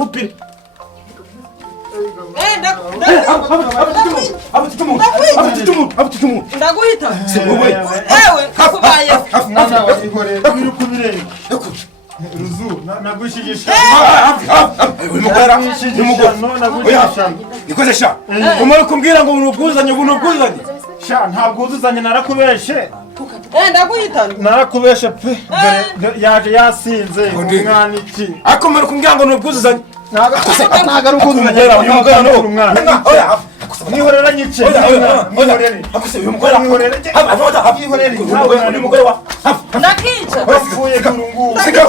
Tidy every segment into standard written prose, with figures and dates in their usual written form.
ngupire ndaguhita ewe kakubaye mwana wa ihore biri kubireba ruzu nagushigisha ikoze sha umara kumbwira ngo unubwuzanye sha ntabwo uzuzanye narakubeshe ndaguhita narakubeshe pe yaje yasinze umwana iki akomara kumbwira ngo unubwuzanye ntago ari ukuzuzanye uyu mugabo no umwana nihorera nyice nihorere akose uyu mugore nihorere nihorere uyu mugore wa nakica bafuye kurungu siga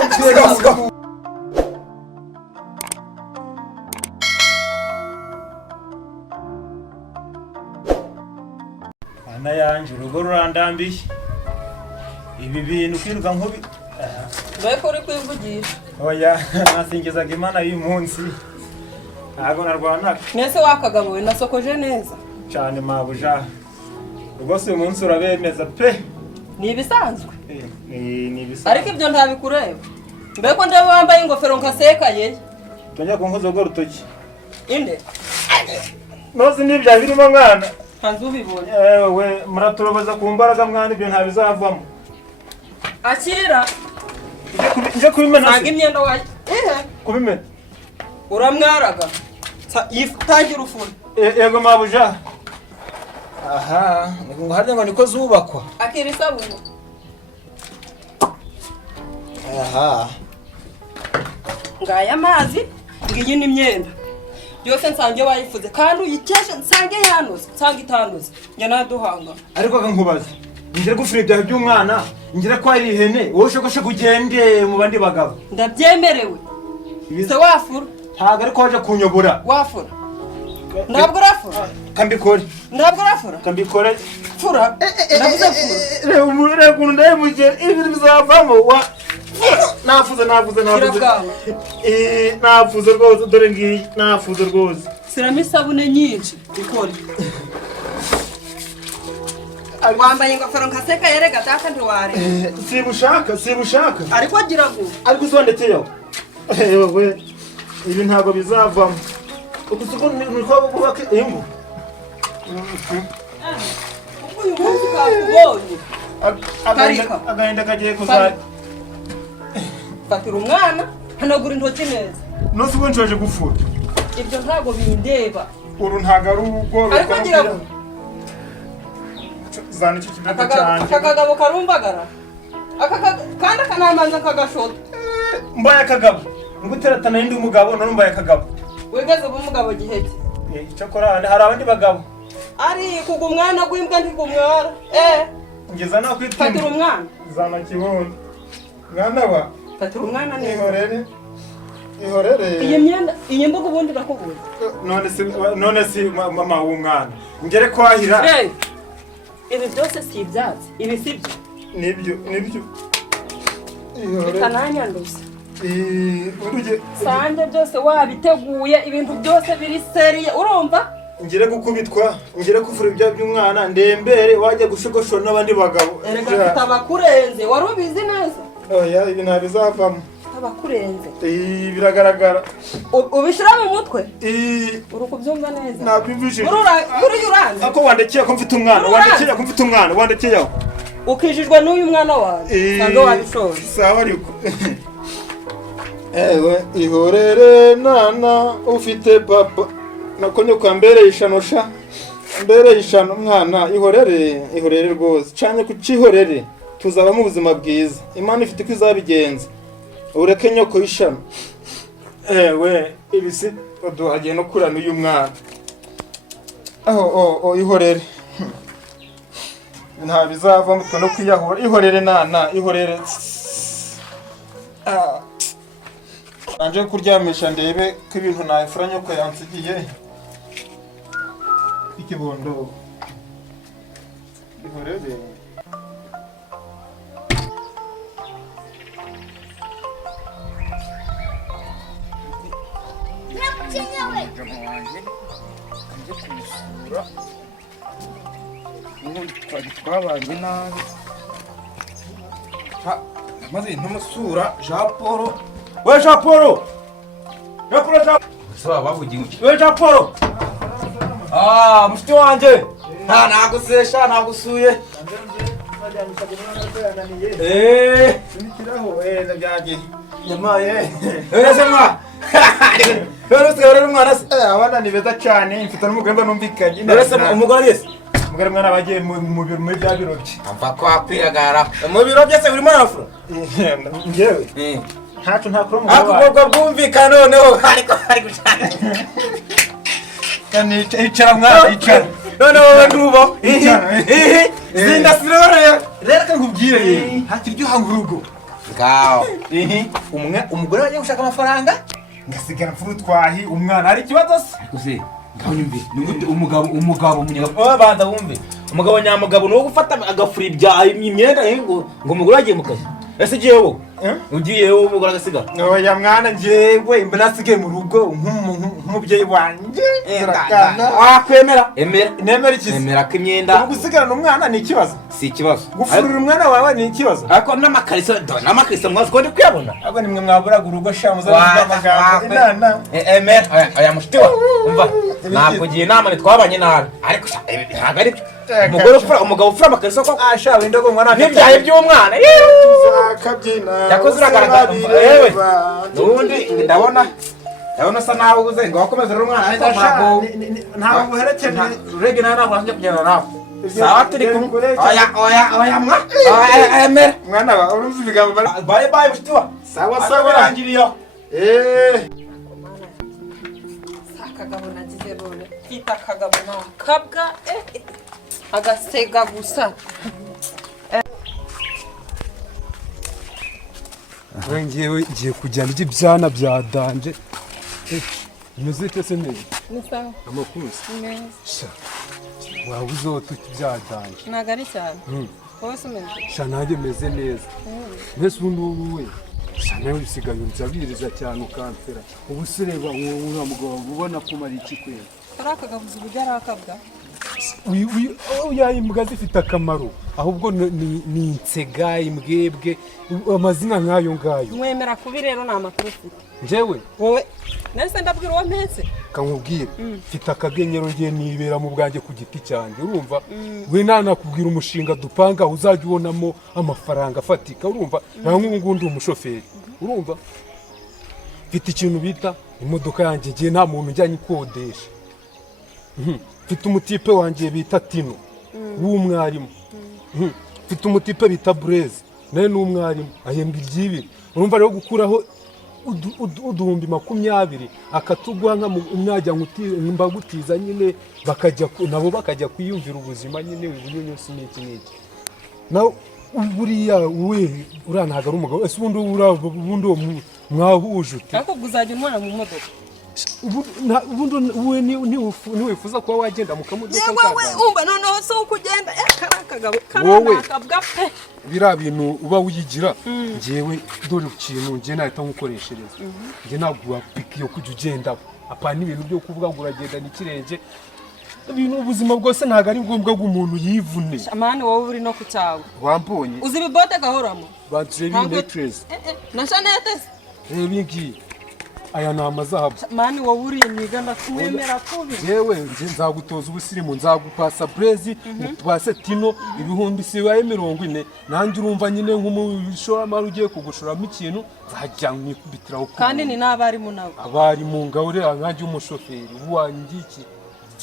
ana yanje urugo rurandambiye ibi bintu kwiruka nkubi mbeko uri kwivugisha oya nasingizaga imana y'uyu munsi ntago narwanaga nese wakagabuwe nasokoje neza cyane mabuja rwose uyu munsi urabemeza pe ni ibisanzwe ni ibisanzwe ariko ibyo ntabikureba mbeko ndebe wambaye ingofero nkasekaye tujya ku nkozo go rutoki inde nozi nibya birimo mwana hanze ubibonye ewe muraturoboza ku mbaraga mwana ibyo ntabizavamo akira nje kubimena ntago imyenda waye kubimena uramwaraga yitangira ufura yego mabuja aha ngo harya ngo niko zubakwa akira isabune aha ngaya amazi ngiyi n'imyenda byose nsange wayifuze kandi uyikeshe nsange yanoze nsanga itanoze njya naduhanga ariko nkubaza ngire gufira ibyawe by'umwana ngire ko ari ihene wowe ushobora kugende mu bandi bagabo ndabyemerewe se wafura ntabwo ariko waje kunyobora wafura ntabwo urafura kambikore ntabwo urafura kambikore fura navuze fura reba ukuntu ndayemugera ibintu bizavamo wa nafuze nafuze rwose dore ngiyi nafuze rwose siramo isabune nyinshi ikore wambaye ingofero nkaseka yerega data ntiware sibushaka ariko agira ngo ariko uzondeteyo yewe ibi ntabwo bizavamo ukusuko niko bubake imbu uyu munsi kakubonye agahinda kagiye kuzajya fatira umwana hanagura intoki neza nose ubu nshoje gufura ibyo ntabwo bindeba uru ntabwo ari ubwoba ariko agira ngo zana iki kidodo cyane aka kagabo karumbagara kandi akanamanza kagashota mbaye akagabo nguteratana y'indi umugabo none mbaye akagabo wigeze uba umugabo giheke icyo kora hari abandi bagabo ari kuga umwana gw'imbwa ntigumwara ngeza no kwituma fatira umwana zana kibondo mwana wa fatira umwana neza ihorere iyi myenda iyi mbuga ubundi urakubuye none si mama w'umwana ngere kwahira ibi byose si ibyatsi ibi si byo nibyo bikananyanduza sange byose wabiteguye ibintu byose biri seriye urumva ngire gukubitwa ngire kuvura ibya by'umwana ndembere wajya gushogoshora n'abandi bagabo erega tutabakurenze wari ubizi neza oya ibi ntabizavamo tabakurenze biragaragara ubishira mu mutwe uri kubyumva neza nabyumvishije kuri yuranze ako wandekeye ko mfite umwana wandekeyeho ukijijwe n'uyu mwana wawe kandi wabishoje sawa ariko ewe ihorere nana ufite papa nakonyo kwa mbere ishanosha mbere ishano mwana ihorere rwose cyane kucihorere tuzaba mu buzima bwiza imana ifite ko izabigenza ureke nyoko ishano ewe ibisi duhagiye no kurana uyu mwana ihorere nta bizava mutwe no kwiyahura ihorere nana ihorere anje kuryamisha ndebe ko ibintu nayifura nyoko yansigiye ikibondo ihorere twabanye nabi maze ntumusura Jean Paul we Jean Paul Raporo. Sawa bavugiye iki? We raporo. Mushiti wanje. Nagusesha nagusuye. Nikiraho ndabyagiye. Yamaye. Sema. Rero umwana se. Abana ni beza cyane, mfite n'umugambi numvikanye. Rero umugore yese. Umugore mwana bagiye mu biro muri bya biro bye. Amva ko akwiragara. Mu biro byose buri mwana afura. Ngewe. Ntacu ntakuru mu. Akubwo bwumvikana noneho ariko gushaka. Kandi icara mwana icara. None wowe ndubo. Zinda sirore. Rero nkubwire hakiryo hangurugo. Ngaho. Umugore wagiye gushaka amafaranga ngasigara mfuru twahi umwana ari kibazo se. Kuze. Ngaho nyumve. Nigute umugabo munyagabo. Oya banda wumve. Umugabo nyamugabo no gufata agafura ibya imyenda ngo umugore wagiye mu kazi. Ese jewe ugiye wowe umugore agasigara. Oya mwana jewe imbona sige mu rugo nk'umubyeyi wanje. Kwemera. Nemera iki? Nemera ko imyenda. Gusigarana umwana ni ikibazo. Si ikibazo. Gufurira umwana wawe ni ikibazo. Ariko n'amakariso mwazi ko ndi kuyabona. Abo nimwe mwaburaga urugo shamuza n'amagambo inana. Emera aya mushitiwa. Umva. Ntabwo giye inama nitwabanye nabi. Ariko ntabwo ari umugabo ufura amakariso ko ashawe indogo mwana n'ibyaye by'umwana. Kabyina. Yakoze uragaragara. Yewe. Nubundi ndabona sa naho uguze ngo wakomeze rero umwana ariko ntabwo buherekeje urege nawe ntabwo wanjye kugenda nawe. Sawa turi kumwe. Oya mwa. Emera. Mwana ba uruzi bigambo bye mushitiwa. Sawa birangiriye. Sakagabo nagize rone. Kita kagabo nakabwa agasega gusa. Ngewe ngiye kujyana ibyana bya danje. Muzite se neza. Nisa. Amakuru. Neza. Waba uzotu bya danje. Nagari cyane. Wose umeze. Shanage meze neza. Mbese ubu we. Shanawe usigaye unzabiriza cyane ukampera. Ubu sireba uwo mugabo ubona ko mari iki kwera. Arakagabuza ubujya arakabwa. Oya imbwa zifite akamaro. Ahubwo ni insega imbwebwe amazina nkayo ngayo. Mwemera kubi rero na amakuru ufite. Njewe wowe nese ndabwira uwo mpetse. Kankubwire mfite akagenyero ngiye nibera mu bwanjye ku giti cyanjye urumva we nanakubwira umushinga dupanga uzajya ubonamo amafaranga afatika urumva nta ngundi umushoferi urumva mfite ikintu bita imodoka yanjye ngiye nta muntu njyanye ikodesha mfite umutipe wanjye bita Tino w'umwarimu mfite umutipe bita Blaise naye n'umwarimu ahembwa iby'ibi urumva rero gukuraho uduhumbi 20 akatugwa nka umwajya mbagutiza nyine bakajya nabo bakajya kwiyumvira ubuzima nyine ubunyonyo siniki na buriya we uranahaga ari umugabo ese ubundi mwahuje uti ariko guzajya umwana mu modoka ubundi we niwifuza kuba wagenda mu kamodoka wewe umva noneho so kugenda karakagabo karakabwa pe bira bintu uba uyigira ngewe dore ikintu nge nahita nkukoreshereza nge naguha piki yo kujya ugenda apana ibintu byo kuvuga ngo uragenda n'ikirenge ibintu ubuzima bwose ntago ari ngombwa bw'umuntu yivune amani wowe uri no kucyawe wambonye uzi bibote gahoramo batrebi necklace na chanete ebingi aya ni amazahabu mani wowe uri imyiga ndakumwemera kubi yewe nje nzagutoza ubusirimu nzagupasa Blaise ngupase Tino ibihumbi sibaye 40 nanjye urumva nyine nk'umushoramari ugiye kugushoramo ikintu nzajya mwikubitiraho kandi ni nabari mu nabo abari mu ngawure nkanjye umushoferi wangiki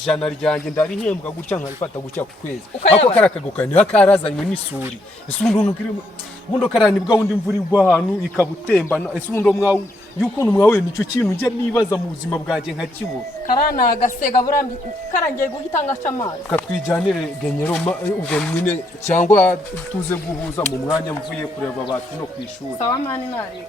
jana ryanjye ndarihembwa gucya nkarifata gucya ku kwezi ako karakaguka ni akarazanywe n'isuri ese ubundo karani bwa wundi mvura igwa ahantu ikabutembana ese ubundo mwawe yukuntu mwawe nicyo kintu nje nibaza mu buzima bwanjye nka kibo karana agasega burambi karangiye guhitanga cyamazi katwijyanire genyero ubwo nyine cyangwa tuze guhuza mu mwanya mvuye kureba bati no kwishura sawa mani nari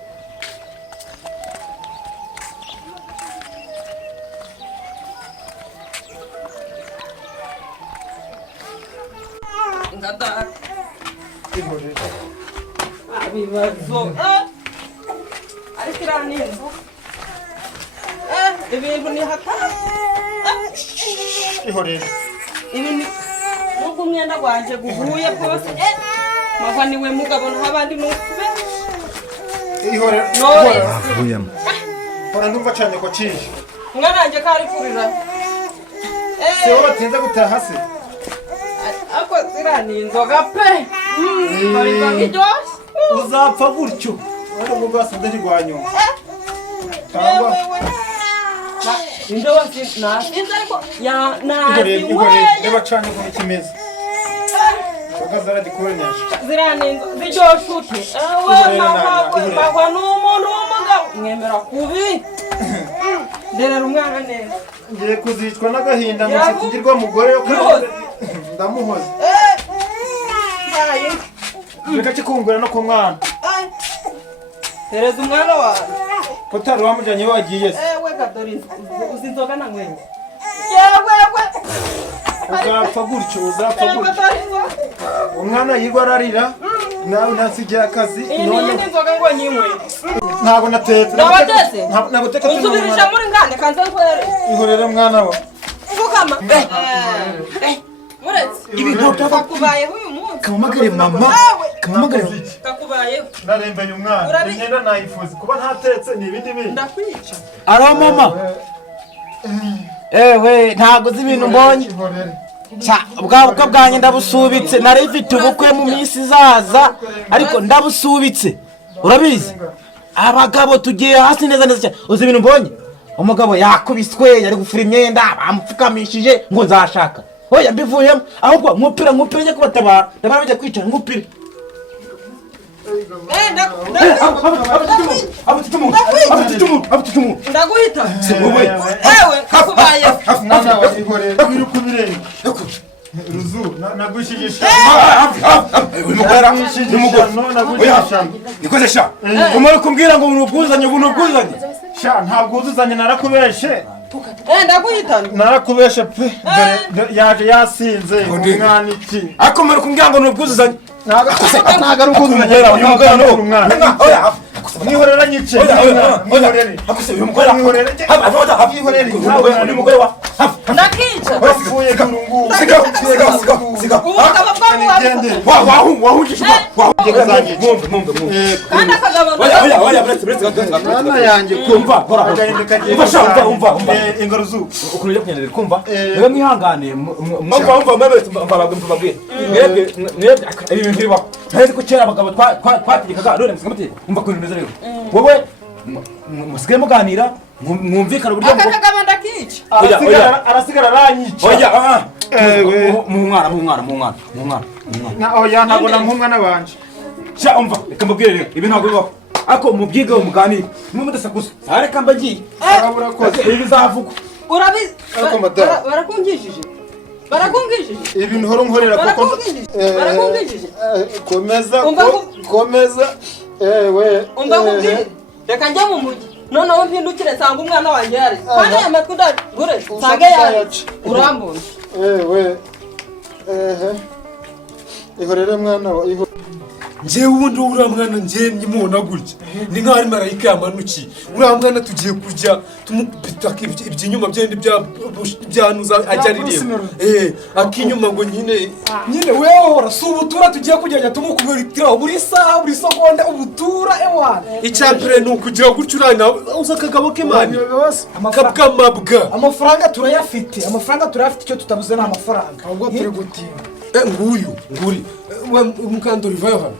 ngada abibazo ariko iranizo ibintu ni hatari ihorere ibintu nubwo umwenda gwanjye guhuye rwose mava niwe mugabo n'abandi n'ukube ihorere nore Mbona ndumva cyane ko cishe. Mwana wanjye kari kurira. Se wowe batinze gutaha se. Ako zira ni inzoga pe. Bari bakijyose. Uzapfa gutyo. Wari ubwo basanze ntigwanyo. Tangwa. Injo wasi na. Injo ariko ya na. Reba cyane ko ikimeze. Kagazara dikoresha. Zira ni bijyoshute. Ewe mama n'umuntu w'umugabo. Mwemera kubi. Derera umwana neza. Ngiye kuzicwa n'agahinda mu kitigirwa mugore yo ndamuhoze. Baye. Reka kikungura no ku mwana. Tereza umwana wawe. Kotari wamujanye wagiye se. Ewe gadori uzinzoga na ngwenye. Yewe. Uzapfa gutyo. Umwana yigwa ararira. Nawe nasigiye akazi none inzoga ngo nyinywe. Ntabwo natetse. Ntabwo teka. Usubirisha muri ngane kanze nkwere. Ihorere mwana wa. Ukama. Muretse. Ibi ntabwo kakubayeho uyu munsi. Kamamagare mama. Kamamagare. Kakubayeho. Narembeye umwana. Ngenda nayifuza kuba ntatetse ni ibindi bintu. Ndakwica. Aro mama. Ewe ntabwo uzi ibintu mbonye. Ubwabukwe bwanjye ndabusubitse nari mfite ubukwe mu minsi izaza ariko ndabusubitse urabizi abagabo tugiye hasi neza cyane uzi ibintu mbonye umugabo yakubiswe yari gufura imyenda bamupfukamishije ngo nzashaka oya mbivuyemo ahubwo nkupira njye kubatabara ndabara bijya kwicara nkupira ndaguhita ewe kakubayeho mwana wa ihorere uri kubirenge Ruzu nagushigisha nikoze sha umara kumbwira ngo unubwuzanye sha ntabwo uzuzanye narakubeshe ndaguhita narakubeshe pe yaje yasinze umwana iki ariko umara kumbwira ngo unubwuzanye ntago ari ukuzuzanye uyu mugabo no umwana nihorera nyice nihorere akuse uyu mugore uyu mugore wa nakica bapfuye kurungu siga ubugabo bwawe wahungishwa kandi akagabo oya mwana yanjye kumva umva ingaruzu ukuntu kunyerera kumva rero mwihangane mbabwira ibi bintu bibaho ntazi ko kera abagabo twategekaga none musigamutegeka umva kuntu bimeze rero wowe musigaye muganira mwumvikana uburyo akagabo ndakica arasigara aranyica oya mu mwana oya ntabwo namumwana banje sha umva reka mbabwire rero ibi ntabwo bibaho ako mubyiga muganire mudasakuza reka mbagiye urakoze ibi bizavugwa urabizi barakungishije ibintu horo nkorera kuko barakungishije komeza ewe umva kubwire reka njye mu mujyi noneho mpindukire nsanga umwana wanjye yari kandi aya matwi ndagure nsange yari urambona ewe ihorere mwana wa njyewe ubundi uriya mwana njyewe nyimubona gutya ni nk'aho ari marayika yamanukiye uriya mwana tugiye kujya tumupitaka iby'inyuma byenda byanuza ajya aririmba akinyuma ngo nyine wewe si ubutura tugiye kujyanya tumukubitiraho buri saha buri segonda ubutura ewana icyambere ni ukugira gutya uriya uza akagabo k'imana kabwamabwa amafaranga turayafite icyo tutabuze ni amafaranga ahubwo turi gutinda nguri mukandori vayo hano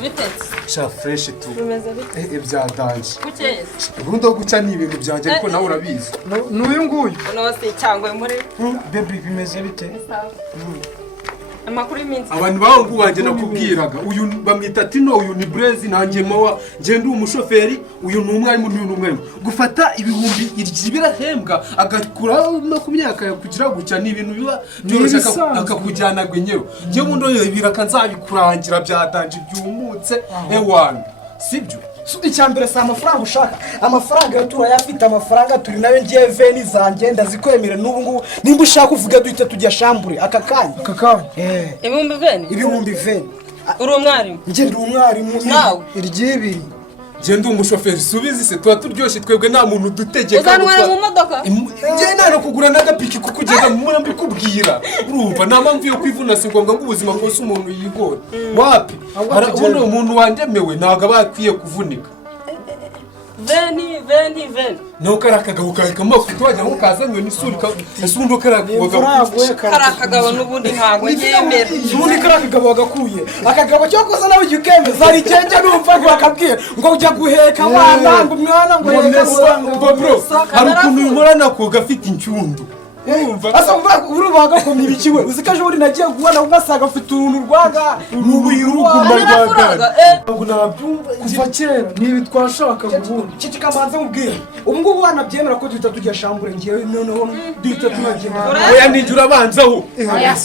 bitetse sha fresh tu bimeze bite byadanje bukeye ubundi guca ni ibintu byanjye ariko nawe urabizi n'uyu nguyu nose cyangwa muri baby bimeze bite amakuru y'iminsi abantu bahungu banjye nakubwiraga uyu bamwita Tino uyu ni Brezi nanjye mawa ngende umushoferi uyu ni umwarimu n'uyu ni umwarimu gufata ibihumbi birahembwa agakura 20 kugira gucya ni ibintu biba byoroshye akakujyana gwenyero ngiye ubundi oyo ibiraka nzabikurangira byadanje byumutse ewana sibyo icyambere sa amafaranga ushaka amafaranga yo turayafite amafaranga turi nayo ngiye veni zanjye ndazikwemera n'ubu ngubu nimba ushaka uvuga duhita tujya shambure aka kanya ibihumbi veni uri umwarimu njye ndi umwarimu nawe iryibiri ngende umushoferi subizi se tuba turyoshye twebwe nta muntu dutegeka uzanwara mu modoka njye nta no kugura n'agapiki kuko ugenda mura mbikubwira urumva nta mpamvu yo kwivuna si ngombwa ngo ubuzima bwose umuntu yigora wapi ubundi umuntu wandemewe ntabwo aba akwiye kuvunika veni nuko ari akagabo kawe kamafuti wagira ngo kazanywe n'isuri ese ubundi kari akagabo n'ubundi ntabwo nyemera ubundi kari akagabo wagakuye akagabo cyo koza nawe ujya ukemeza hari icyenge numva ngo bakabwira ngo ujya guheka abana ngo umwana ngo bro hari ukuntu bimurana ko gafite incundu asa uruba wagakomye ibikiwe uzikaje uri nagiye kubona ugasanga afite uruntu rwaga n'ubuyirugumba rwaga ngo nabyumva kuva kera nibi twashaka ubundi ciki kamanza mubwira ubu ngubu wanabyemera ko duhita tujya shambure ngiye noneho duhita tunagenda oya nijura abanzaho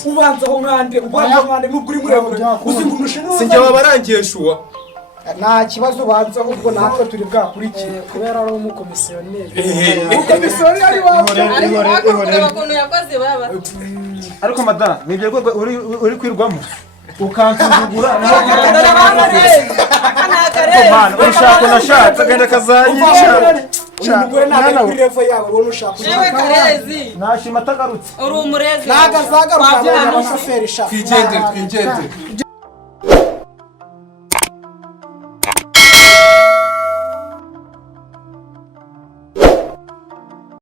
ubanzaho nkande ubanzaho nkande nubwo uri muremure uzingurushe sinjye wabarangiye shuwa nta kibazo banzaho ubwo natwe turi bwakurikire kubera ari umukomisiyoneri umukomisiyoneri ari ariko madame nibyo rwego uri kwirwamo ukansuzugura ushaka unashatse agenda akazayica umugore ntabwo kuri revo yawe ubona ushaka nashima atagarutse uri umurezi ntabwo azagaruka abashoferi shaka twigendere